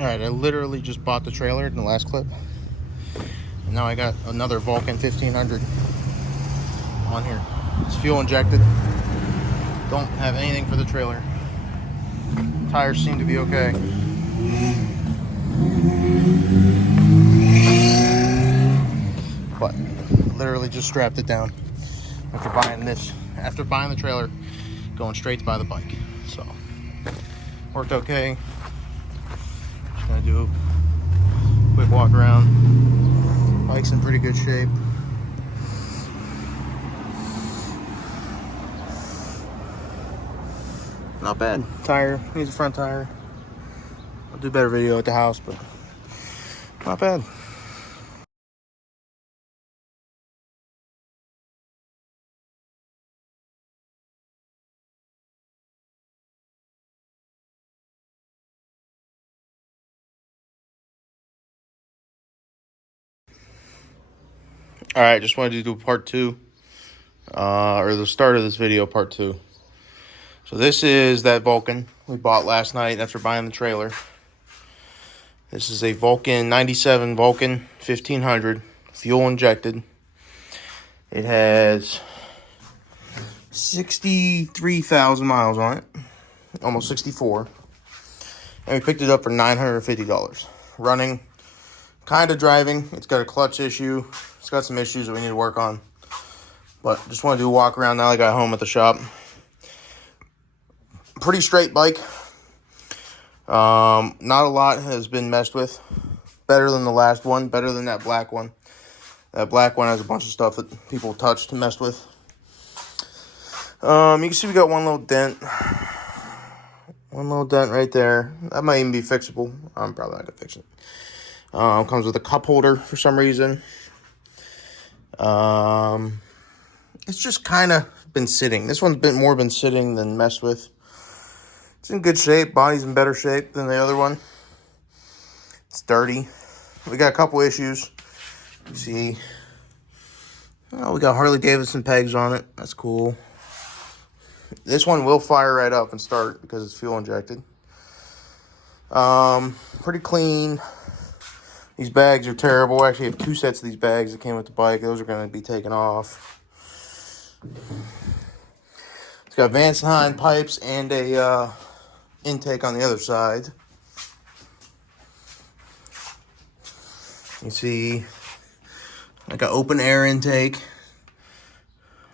Alright, I literally just bought the trailer in the last clip. And now I got another Vulcan 1500 on here. It's fuel injected. Don't have anything for the trailer. Tires seem to be okay. But literally just strapped it down after buying the trailer, going straight to buy the bike. So worked okay. Just gonna do a quick walk around. Bike's in pretty good shape. Not bad. Tire, needs a front tire. I'll do a better video at the house, but not bad. All right, just wanted to do part two, or the start of this video, part two. So this is that Vulcan we bought last night after buying the trailer. This is a Vulcan 97 Vulcan 1500, fuel injected. It has 63,000 miles on it, almost 64. And we picked it up for $950. Running, kind of driving. It's got a clutch issue. It's got some issues that we need to work on. But just want to do a walk around now. I got home at the shop. Pretty straight bike. Not a lot has been messed with. Better than the last one. Better than that black one. That black one has a bunch of stuff that people touched and messed with. You can see we got one little dent. One little dent right there. That might even be fixable. I'm probably not going to fix it. Comes with a cup holder for some reason. It's just kind of been sitting. This one's been sitting than messed with. It's in good shape. Body's in better shape than the other one. It's dirty. We got a couple issues. You see, we got Harley Davidson pegs on it. That's cool. This one will fire right up and start because it's fuel injected. Pretty clean. These bags are terrible. I actually have two sets of these bags that came with the bike. Those are going to be taken off. It's got Vance & Hine pipes and a intake on the other side. You see, like an open air intake.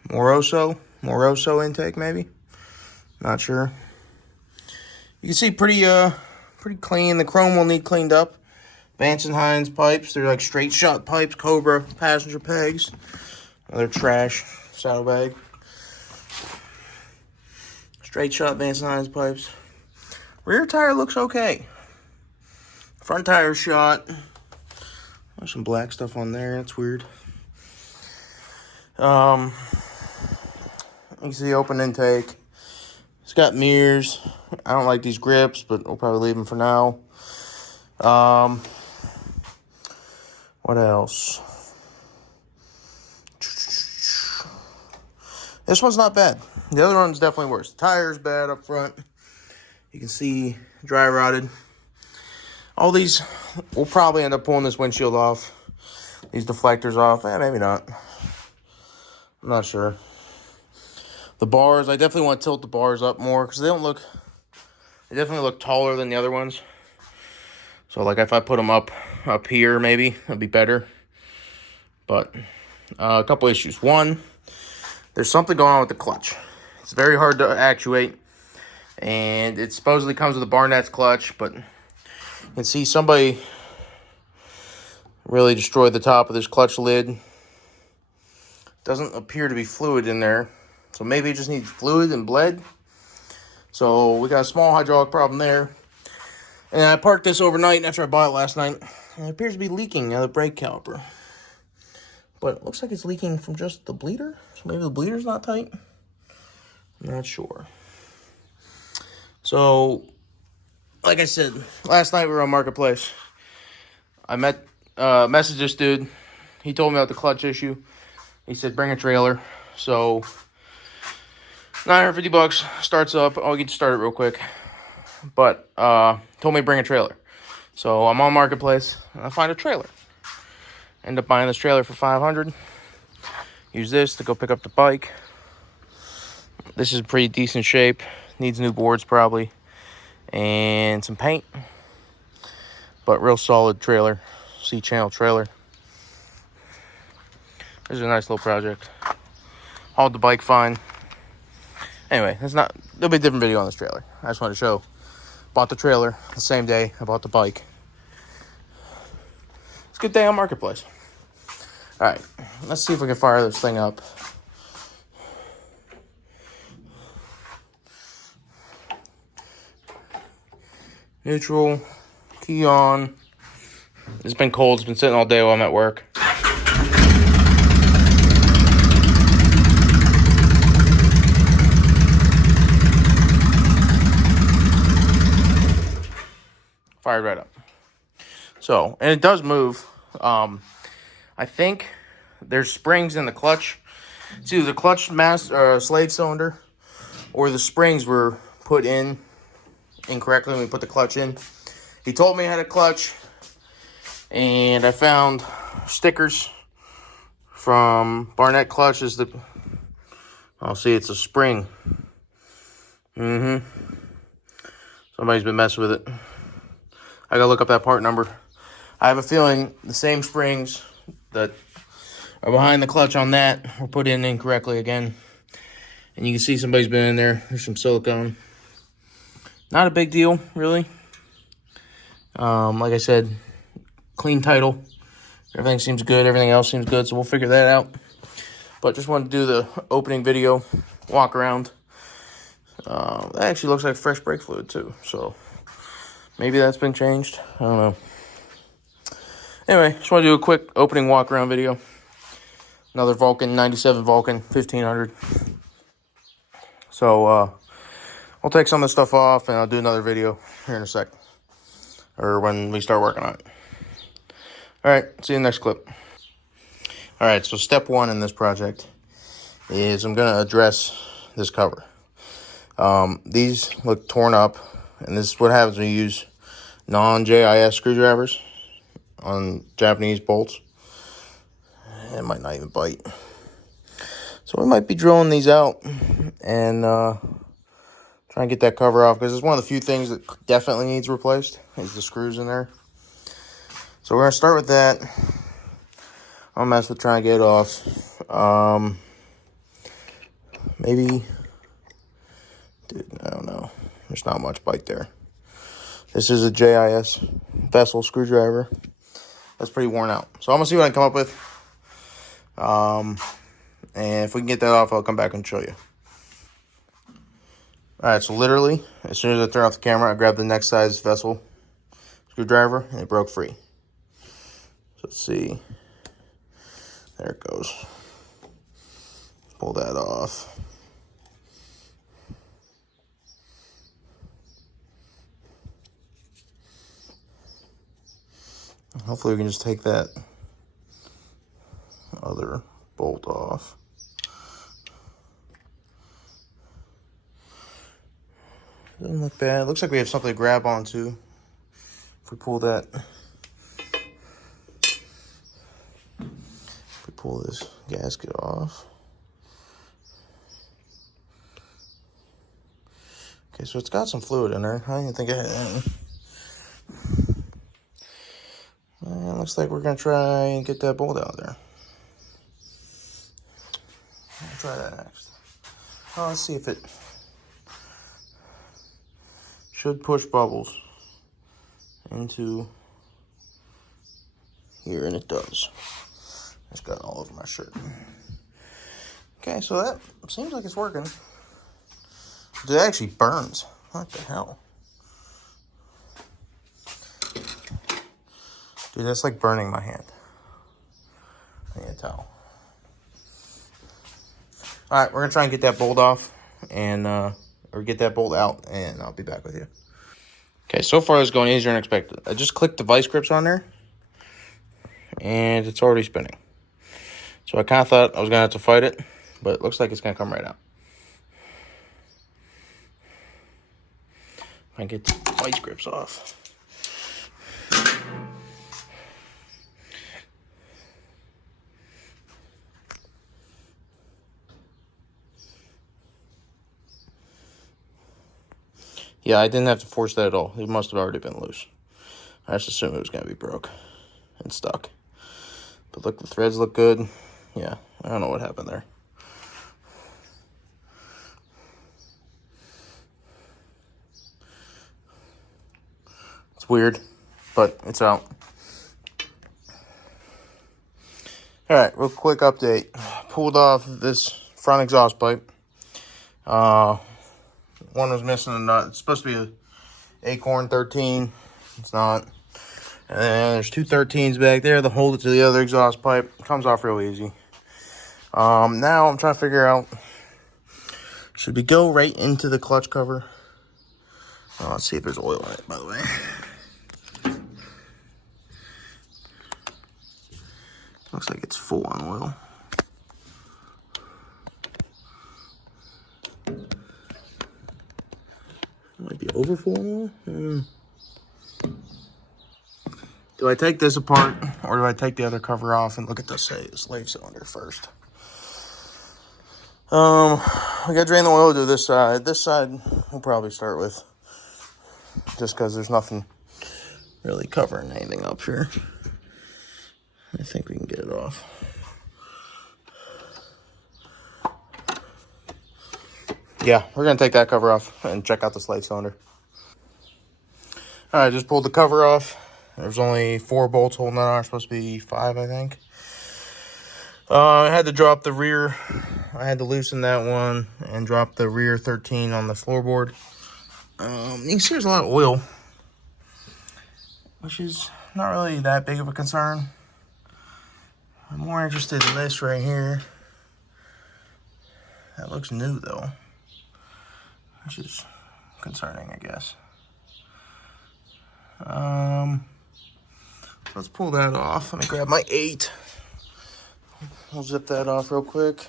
Moroso intake maybe. Not sure. You can see pretty clean. The chrome will need cleaned up. Vance & Hines pipes. They're like straight shot pipes. Cobra passenger pegs. Another trash saddlebag. Straight shot Vance & Hines pipes. Rear tire looks okay. Front tire shot. There's some black stuff on there. That's weird. You can see open intake. It's got mirrors. I don't like these grips, but we'll probably leave them for now. What else? This one's not bad. The other one's definitely worse. The tire's bad up front. You can see dry rotted. All these, we'll probably end up pulling this windshield off. These deflectors off. Maybe not. I'm not sure. The bars, I definitely want to tilt the bars up more because they definitely look taller than the other ones. So like if I put them up here, maybe that'd be better. But a couple issues. One, there's something going on with the clutch. It's very hard to actuate, and it supposedly comes with a Barnett's clutch, but you can see somebody really destroyed the top of this clutch lid. Doesn't appear to be fluid in there, so maybe it just needs fluid and bled. So we got a small hydraulic problem there. And I parked this overnight after I bought it last night, and it appears to be leaking out of the brake caliper. But it looks like it's leaking from just the bleeder, so maybe the bleeder's not tight. I'm not sure. So, like I said, last night we were on Marketplace. I messaged this dude. He told me about the clutch issue. He said, bring a trailer. So, $950 starts up. I'll get started real quick. But, told me to bring a trailer. So I'm on Marketplace and I find a trailer. End up buying this trailer for $500. Use this to go pick up the bike. This is pretty decent shape. Needs new boards probably. And some paint. But real solid trailer. C-channel trailer. This is a nice little project. Hauled the bike fine. Anyway, there'll be a different video on this trailer. I just wanted to show. Bought the trailer the same day I bought the bike. It's a good day on Marketplace. Alright, let's see if we can fire this thing up. Neutral, key on. It's been cold, it's been sitting all day while I'm at work. Fired right up. So, and it does move. I think there's springs in the clutch. It's either the clutch slave cylinder or the springs were put in incorrectly when we put the clutch in. He told me I had a clutch, and I found stickers from Barnett Clutches. I'll see it's a spring. Somebody's been messing with it. I gotta look up that part number. I have a feeling the same springs that are behind the clutch on that were put in incorrectly again. And you can see somebody's been in there. There's some silicone. Not a big deal, really. Like I said, clean title. Everything seems good. Everything else seems good, so we'll figure that out. But just wanted to do the opening video, walk around. That actually looks like fresh brake fluid, too. So maybe that's been changed. I don't know. Anyway, just want to do a quick opening walk around video. Another Vulcan, 97 Vulcan, 1500. So, I'll take some of this stuff off and I'll do another video here in a sec. Or when we start working on it. Alright, see you in the next clip. Alright, so step one in this project is I'm going to address this cover. These look torn up, and this is what happens when you use non-JIS screwdrivers on Japanese bolts. It might not even bite. So we might be drilling these out and try and get that cover off, because it's one of the few things that definitely needs replaced is the screws in there. So we're going to start with that. I'll mess with trying to get it off. Maybe, dude, I don't know. There's not much bite there. This is a JIS vessel screwdriver. That's pretty worn out. So I'm going to see what I can come up with. And if we can get that off, I'll come back and show you. Alright, so literally, as soon as I turn off the camera, I grabbed the next size vessel screwdriver, and it broke free. So let's see. There it goes. Pull that off. Hopefully we can just take that other bolt off. Doesn't look bad. It looks like we have something to grab onto if we pull that. If we pull this gasket off. Okay, so it's got some fluid in there. I didn't think I had any. And looks like we're gonna try and get that bolt out there. I'll try that next. Oh, let's see if it should push bubbles into here, and it does. It's got all over my shirt. Okay, so that seems like it's working. It actually burns. What the hell? Dude, that's like burning my hand. I need a towel. Alright, we're gonna try and get that bolt off and or get that bolt out, and I'll be back with you. Okay, so far it's going easier than expected. I just clicked the vice grips on there, and it's already spinning. So I kind of thought I was going to have to fight it, but it looks like it's going to come right out. I get the vice grips off. Yeah, I didn't have to force that at all. It must have already been loose. I just assumed it was going to be broke and stuck. But look, the threads look good. Yeah, I don't know what happened there. It's weird, but it's out. Alright, real quick update. Pulled off this front exhaust pipe. One was missing a nut. It's supposed to be a Acorn 13. It's not. And then there's two 13s back there that hold it to the other exhaust pipe. It comes off real easy. Now I'm trying to figure out, should we go right into the clutch cover? Let's see if there's oil in it, by the way. Looks like it's full on oil. Might be over full on oil. Do I take this apart, or do I take the other cover off and look at the slave cylinder first? We gotta drain the oil to this side. This side we'll probably start with, just because there's nothing really covering anything up here. I think we can get it off. Yeah, we're gonna take that cover off and check out the slave cylinder. All right, just pulled the cover off. There's only 4 bolts holding on. Supposed to be 5, I think. I had to drop the rear. I had to loosen that one and drop the rear 13 on the floorboard. You can see there's a lot of oil, which is not really that big of a concern. I'm more interested in this right here. That looks new though, which is concerning, I guess. Let's pull that off. Let me grab my 8. We'll zip that off real quick.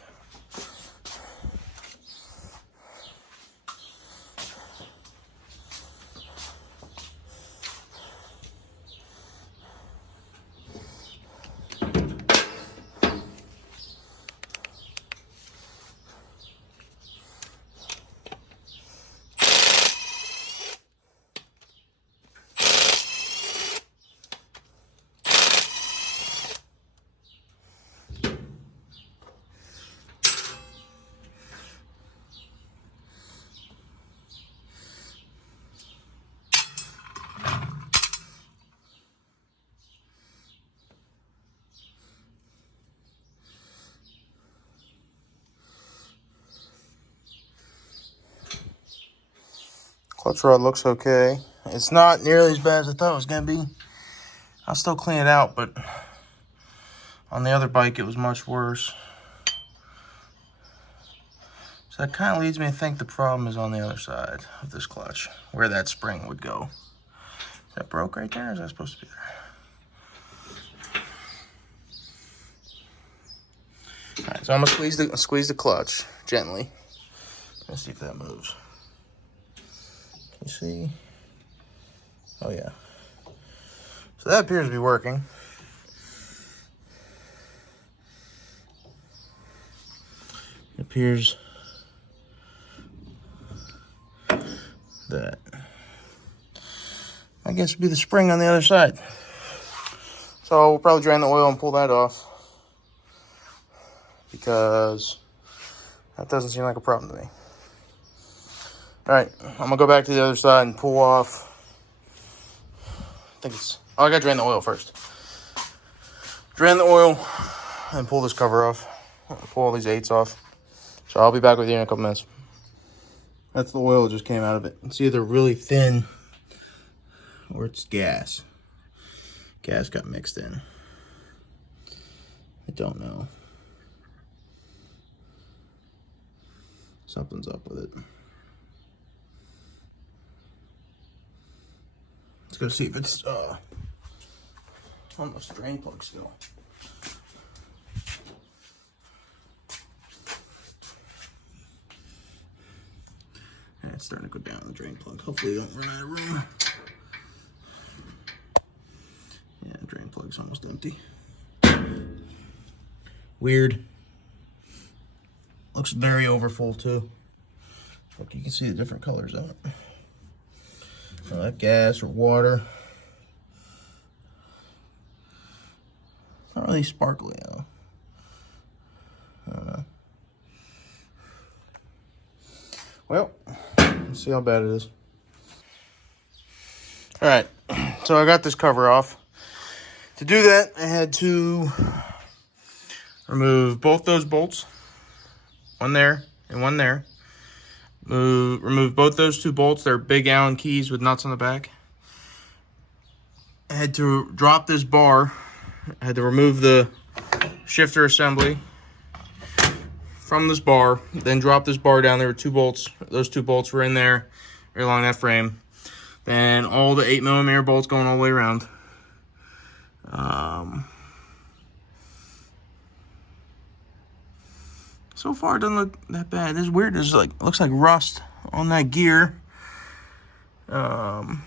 Clutch rod looks okay. It's not nearly as bad as I thought it was going to be. I'll still clean it out, but on the other bike it was much worse. So that kind of leads me to think the problem is on the other side of this clutch, where that spring would go. Is that broke right there, or is that supposed to be there? All right, so I'm gonna squeeze the clutch gently. Let's see if that moves. Can you see? Oh yeah. So that appears to be working. It appears that I guess would be the spring on the other side. So we'll probably drain the oil and pull that off, because that doesn't seem like a problem to me. All right, I'm gonna go back to the other side and pull off. I think it's, oh, I gotta drain the oil first. Drain the oil and pull this cover off. Pull all these 8s off. So I'll be back with you in a couple minutes. That's the oil that just came out of it. It's either really thin or it's gas. Gas got mixed in. I don't know. Something's up with it. Let's go see if it's almost drain plug still. And it's starting to go down the drain plug. Hopefully you don't run out of room. Yeah, drain plug's almost empty. Weird. Looks very overfull too. Look, you can see the different colors of it. gas or water. It's not really sparkly though. I don't know. Well, let's see how bad it is. All right, so I got this cover off. To do that, I had to remove both those bolts, one there and one there. Remove both those two bolts. They're big Allen keys with nuts on the back. I had to drop this bar. I had to remove the shifter assembly from this bar, then drop this bar down. There were two bolts. Those two bolts were in there, right along that frame. Then all the 8mm bolts going all the way around. So far, it doesn't look that bad. It's weird. There's like, looks like rust on that gear. I'm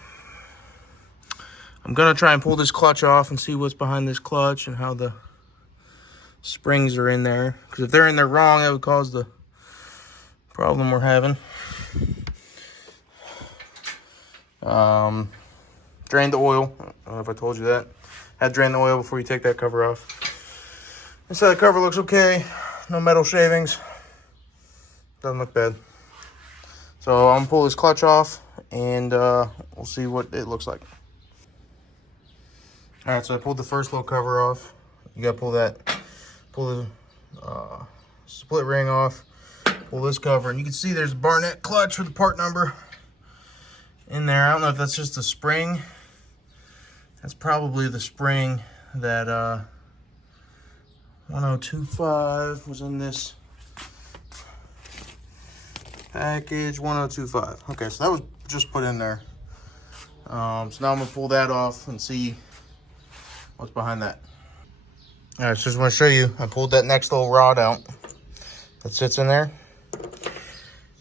gonna try and pull this clutch off and see what's behind this clutch and how the springs are in there. Because if they're in there wrong, that would cause the problem we're having. Drained the oil. I don't know if I told you that. Had to drain the oil before you take that cover off. Inside the cover looks okay. No metal shavings. Doesn't look bad. So I'm gonna pull this clutch off and we'll see what it looks like. All right, so I pulled the first little cover off. You gotta pull the split ring off, pull this cover, and you can see there's a Barnett clutch with the part number in there. I don't know if that's just a spring. That's probably the spring that 1025 was in this package. 1025. Okay, so that was just put in there. So now I'm gonna pull that off and see what's behind that. All right, so just want to show you, I pulled that next little rod out that sits in there,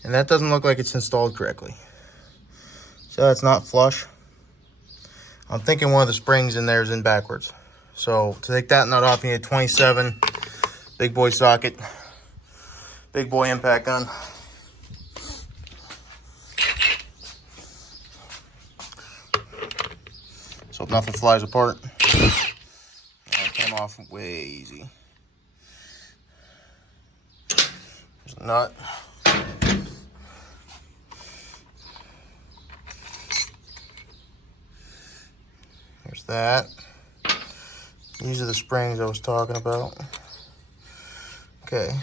and that doesn't look like it's installed correctly. So it's not flush. I'm thinking one of the springs in there is in backwards. So to take that nut off, you need a 27 big boy socket, big boy impact gun. So nothing flies apart. It came off way easy. There's a nut. There's that. These are the springs I was talking about. Okay,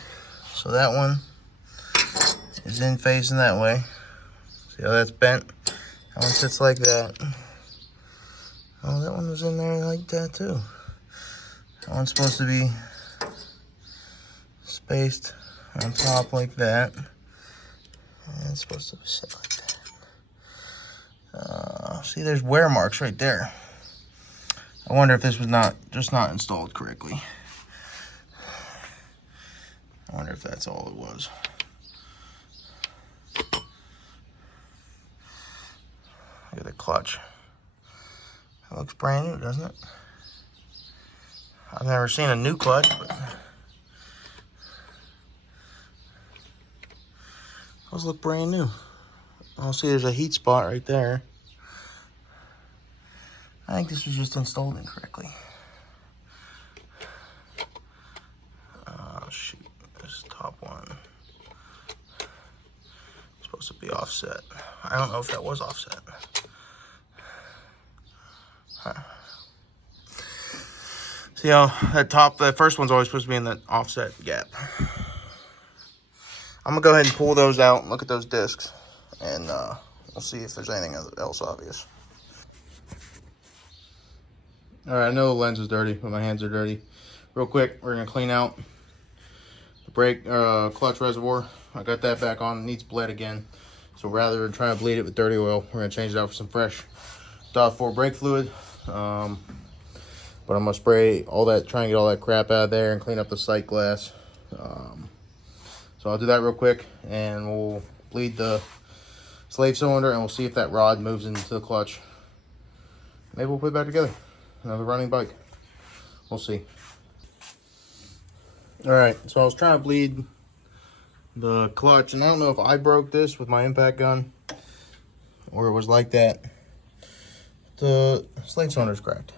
so that one is in facing that way. See how that's bent? That one sits like that. Oh, that one was in there like that too. That one's supposed to be spaced on top like that. And it's supposed to sit like that. See, there's wear marks right there. I wonder if this was not installed correctly. I wonder if that's all it was. Look at the clutch. That looks brand new, doesn't it? I've never seen a new clutch, but those look brand new. I'll see there's a heat spot right there. I think this was just installed incorrectly. Oh shoot, this top one. It's supposed to be offset. I don't know if that was offset. Huh. See how that first one's always supposed to be in that offset gap. I'm gonna go ahead and pull those out and look at those discs, and we'll see if there's anything else obvious. All right, I know the lens is dirty, but my hands are dirty. Real quick, we're gonna clean out the brake clutch reservoir. I got that back on. It needs bled again. So rather than try to bleed it with dirty oil, we're gonna change it out for some fresh .4 brake fluid. But I'm gonna spray all that, try and get all that crap out of there and clean up the sight glass. So I'll do that real quick, and we'll bleed the slave cylinder, and we'll see if that rod moves into the clutch. Maybe we'll put it back together. Another running bike. We'll see. All right, so I was trying to bleed the clutch, and I don't know if I broke this with my impact gun or it was like that the slave cylinder's cracked.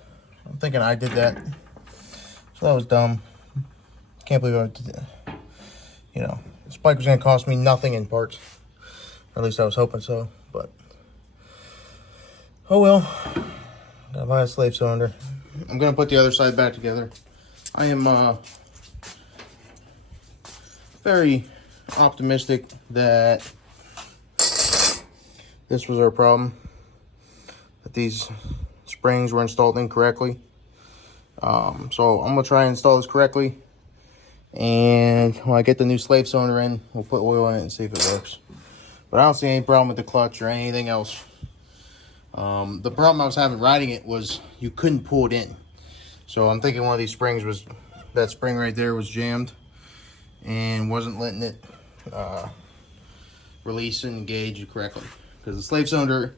I'm thinking I did that. So that was dumb. Can't believe I did that. You know, this bike was going to cost me nothing in parts. Or at least I was hoping so, but oh well. Gotta buy a slave cylinder. I'm going to put the other side back together. I am very optimistic that this was our problem. That these springs were installed incorrectly. So I'm going to try and install this correctly. And when I get the new slave cylinder in, we'll put oil in it and see if it works. But I don't see any problem with the clutch or anything else. The problem I was having riding it was you couldn't pull it in. So I'm thinking one of these springs was, that spring right there was jammed and wasn't letting it release and engage correctly. Because the slave cylinder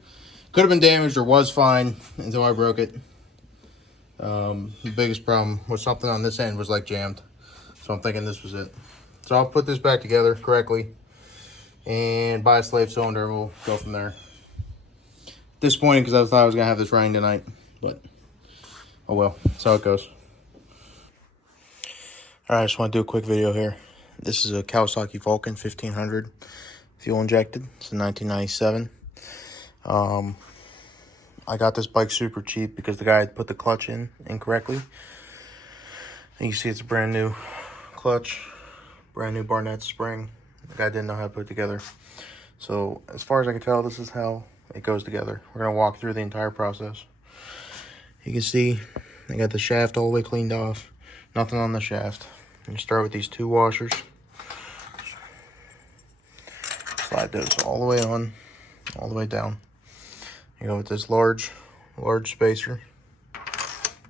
could have been damaged or was fine until I broke it. The biggest problem was something on this end was like jammed. So I'm thinking this was it. So I'll put this back together correctly and buy a slave cylinder and we'll go from there. Disappointing because I thought I was going to have this running tonight, but oh well, that's how it goes. Alright, I just want to do a quick video here. This is a Kawasaki Vulcan 1500 fuel injected. It's a 1997. I got this bike super cheap because the guy had put the clutch in incorrectly. And you see it's a brand new clutch, brand new Barnett spring. The guy didn't know how to put it together. So as far as I can tell, this is how it goes together. We're going to walk through the entire process. You can see I got the shaft all the way cleaned off. Nothing on the shaft. You start with these two washers. Slide those all the way on, all the way down. You go with this large spacer.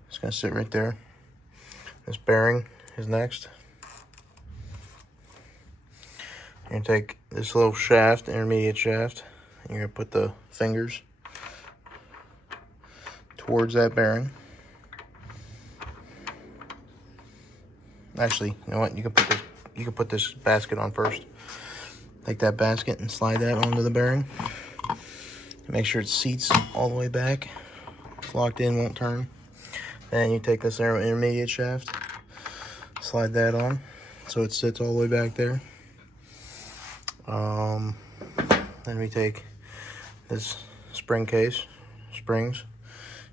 It's going to sit right there. This bearing is next. You're going to take this little shaft, intermediate shaft, and you're going to put the fingers towards that bearing. Actually, you know what? You can put this basket on first. Take that basket and slide that onto the bearing. Make sure it seats all the way back. It's locked in, won't turn. Then you take this intermediate shaft, slide that on so it sits all the way back there. Then we take this spring case, springs,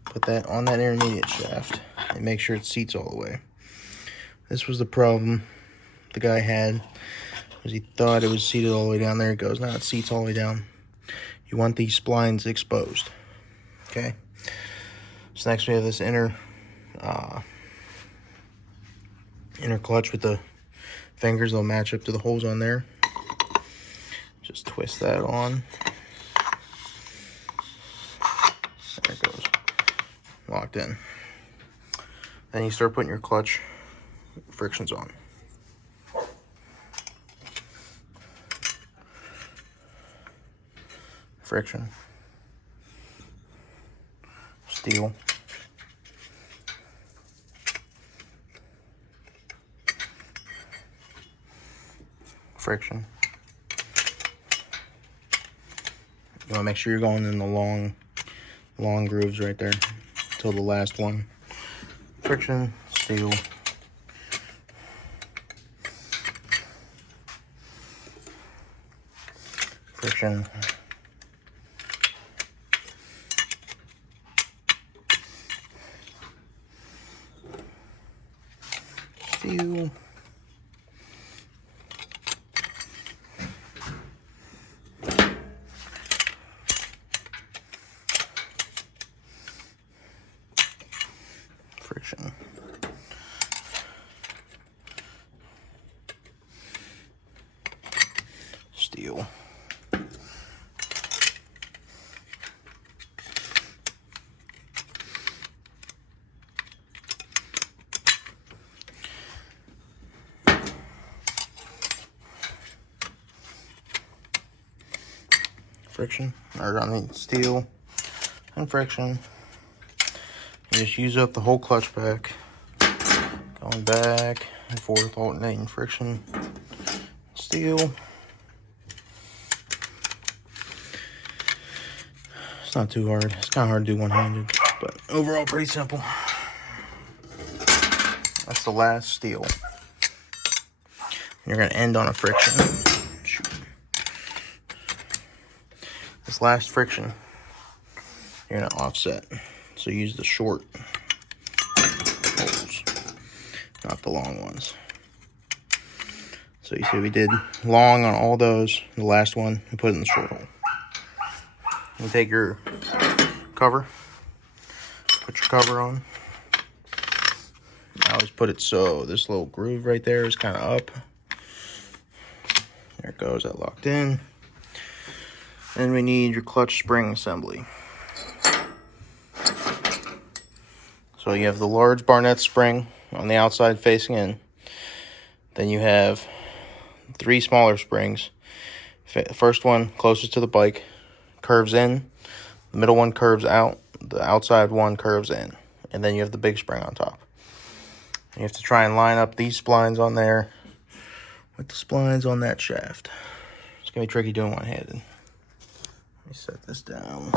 put that on that intermediate shaft and make sure it seats all the way. This was the problem the guy had, because he thought it was seated all the way down. There it goes. Now it seats all the way down. You want these splines exposed. Okay. So next we have this inner clutch with the fingers. They'll match up to the holes on there. Just twist that on. There it goes. Locked in. Then you start putting your clutch frictions on. Friction. Steel. Friction. You want to make sure you're going in the long grooves right there till the last one. Friction, steel. Friction. Steel. Friction. Steel. Friction, or I mean steel and friction. You just use up the whole clutch pack, going back and forth, alternating friction, steel. It's not too hard. It's kind of hard to do one-handed, but overall pretty simple. That's the last steel. You're going to end on a friction. Shoot. This last friction, you're going to offset. So use the short holes, not the long ones. So you see we did long on all those. The last one, we put it in the short hole. You take your cover, put your cover on. I always put it so this little groove right there is kind of up. There it goes, that locked in. Then we need your clutch spring assembly. So you have the large Barnett spring on the outside facing in. Then you have 3 smaller springs. The first one closest to the bike curves in. The middle one curves out. The outside one curves in. And then you have the big spring on top. You have to try and line up these splines on there with the splines on that shaft. It's going to be tricky doing one-handed. Let me set this down.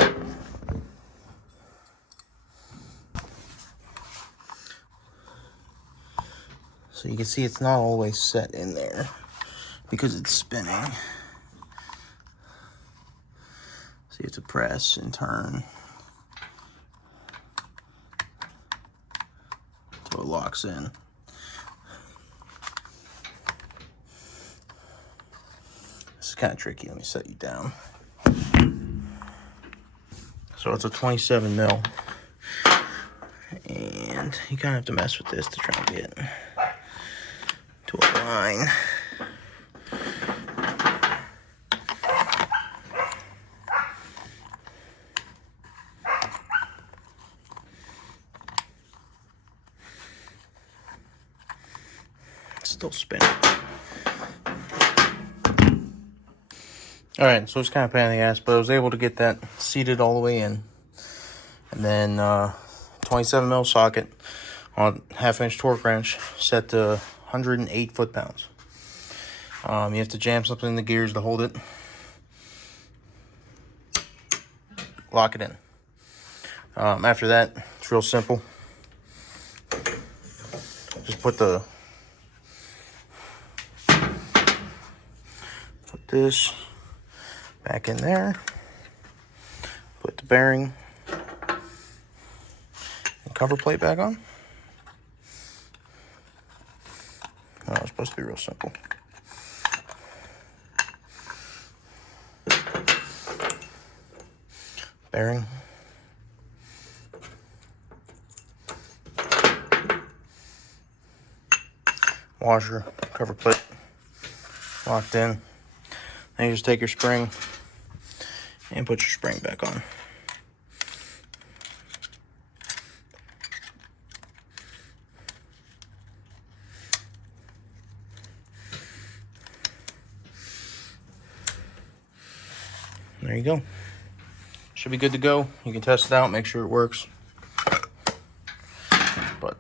So you can see it's not always set in there because it's spinning. So you have to press and turn until it locks in. This is kind of tricky. Let me set you down. So it's a 27 mil. And you kind of have to mess with this to try and get to a line. It's still spinning. Alright, so it's kind of a pain in the ass, but I was able to get that seated all the way in. And then 27 mil socket on 1/2-inch torque wrench set to 108 foot-pounds. You have to jam something in the gears to hold it. Lock it in. After that, it's real simple. Just put this back in there. Put the bearing and cover plate back on. Oh, it's supposed to be real simple. Bearing. Washer, cover plate, locked in. Then you just take your spring and put your spring back on. There you go. Should be good to go. You can test it out, make sure it works. But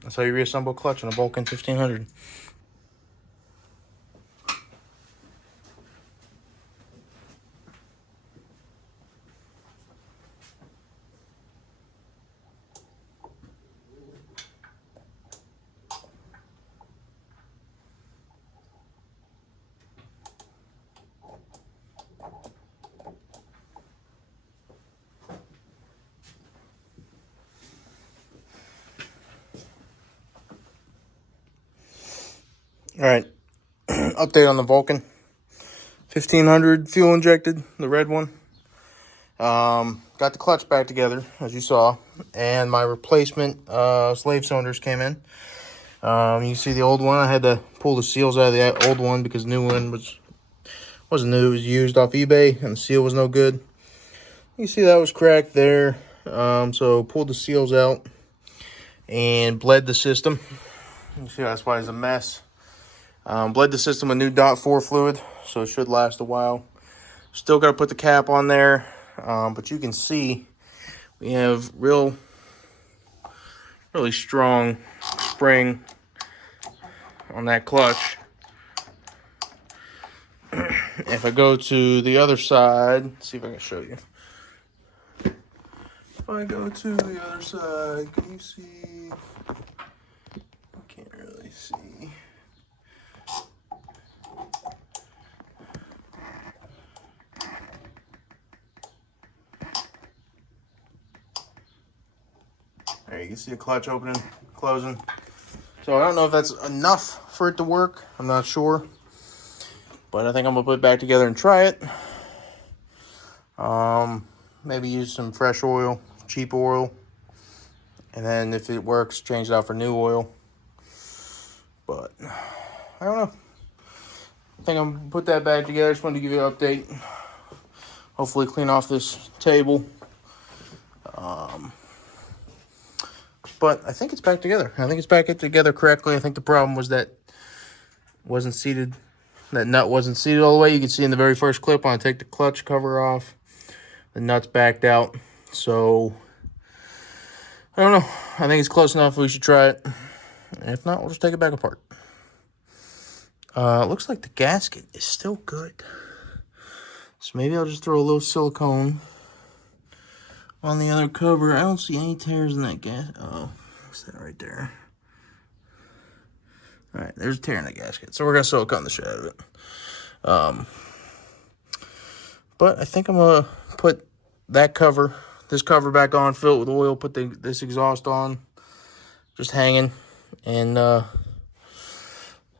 that's how you reassemble a clutch on a Vulcan 1500. All right, update on the Vulcan 1500 fuel injected, the red one. Got the clutch back together, as you saw, and my replacement slave cylinders came in. You see the old one, I had to pull the seals out of the old one because the new one wasn't new, it was used off eBay, and the seal was no good. You see that was cracked there, so pulled the seals out and bled the system. You see that's why it's a mess. Bled the system with new .4 fluid, so it should last a while. Still got to put the cap on there, but you can see we have really strong spring on that clutch. If I go to the other side, see if I can show you. If I go to the other side, can you see? I can't really see. There, you can see a clutch opening, closing. So I don't know if that's enough for it to work. I'm not sure. But I think I'm gonna put it back together and try it. Maybe use some fresh oil, cheap oil. And then if it works, change it out for new oil. But I don't know. I think I'm gonna put that back together. Just wanted to give you an update. Hopefully clean off this table. But I think it's back together. I think it's back together correctly. I think the problem was that wasn't seated. That nut wasn't seated all the way. You can see in the very first clip when I take the clutch cover off, the nut's backed out. So I don't know. I think it's close enough. We should try it. And if not, we'll just take it back apart. It looks like the gasket is still good. So maybe I'll just throw a little silicone on the other cover. I don't see any tears in that gas. Oh, what's that right there? All right, there's a tear in the gasket. So we're going to silicone the shit out of it. But I think I'm going to put that cover, this cover back on, fill it with oil, put this exhaust on, just hanging. And I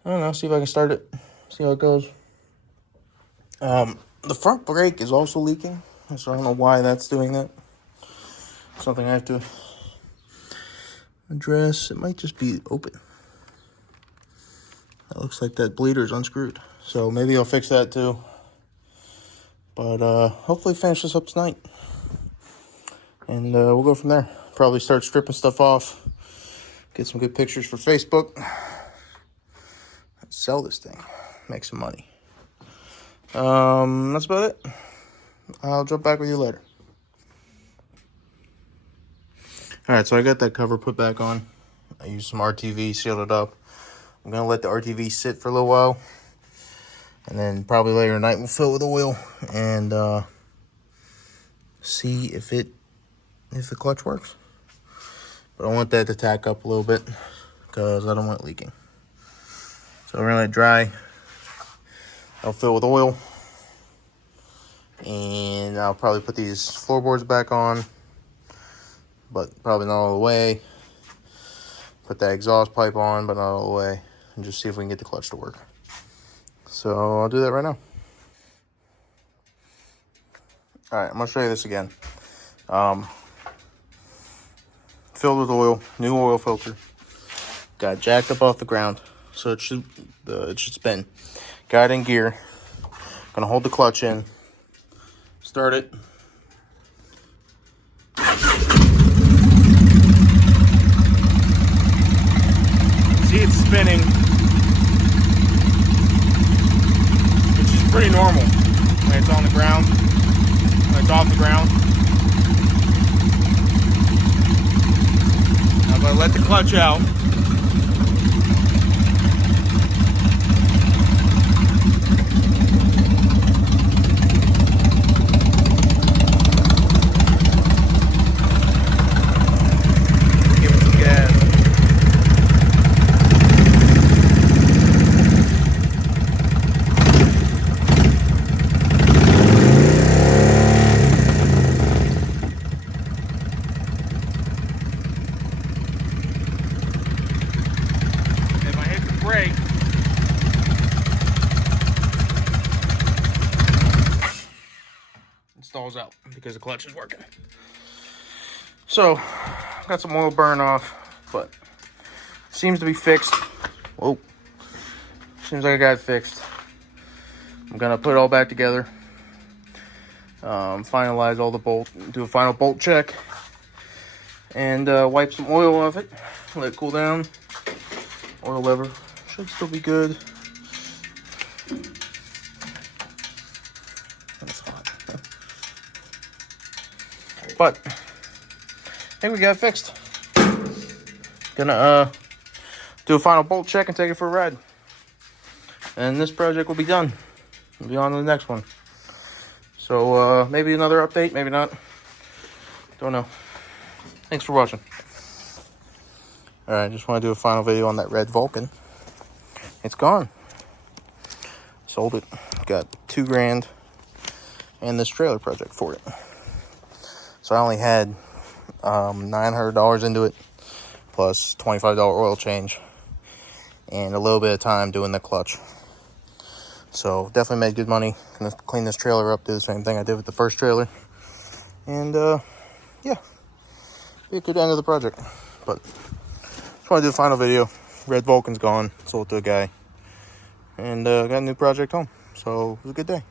don't know, see if I can start it, see how it goes. The front brake is also leaking, so I don't know why that's doing that. Something I have to address. It might just be open. That looks like that bleeder is unscrewed. So maybe I'll fix that too. But hopefully finish this up tonight. And we'll go from there. Probably start stripping stuff off. Get some good pictures for Facebook. Sell this thing. Make some money. That's about it. I'll jump back with you later. Alright, so I got that cover put back on. I used some RTV, sealed it up. I'm going to let the RTV sit for a little while. And then probably later tonight we'll fill it with oil and see if the clutch works. But I want that to tack up a little bit because I don't want it leaking. So we're going to let it dry. I'll fill with oil. And I'll probably put these floorboards back on. But probably not all the way. Put that exhaust pipe on, but not all the way. And just see if we can get the clutch to work. So I'll do that right now. Alright, I'm going to show you this again. Filled with oil, new oil filter. Got jacked up off the ground, so it should spin. Got it in gear. Gonna hold the clutch in. Start it. See, it's spinning. Which is pretty normal when it's on the ground. When it's off the ground. I'm gonna let the clutch out. Give it some gas. Brake. It stalls out because the clutch is working. So, got some oil burn off, but seems to be fixed. Whoa. Seems like I got it fixed. I'm gonna put it all back together. Finalize all the bolts, do a final bolt check, and wipe some oil off it. Let it cool down. Oil lever should still be good. That's hot. But I think we got it fixed. Gonna do a final bolt check and take it for a ride. And this project will be done. We'll be on to the next one. So maybe another update, maybe not. Don't know. Thanks for watching. Alright, just want to do a final video on that red Vulcan. It's gone. Sold it. Got $2,000 and this trailer project for it. So I only had $900 into it, plus $25 oil change, and a little bit of time doing the clutch. So definitely made good money. Gonna clean this trailer up, do the same thing I did with the first trailer, and yeah, be a good end of the project. But just want to do the final video. Red Vulcan's gone, sold to a guy, and got a new project home. So it was a good day.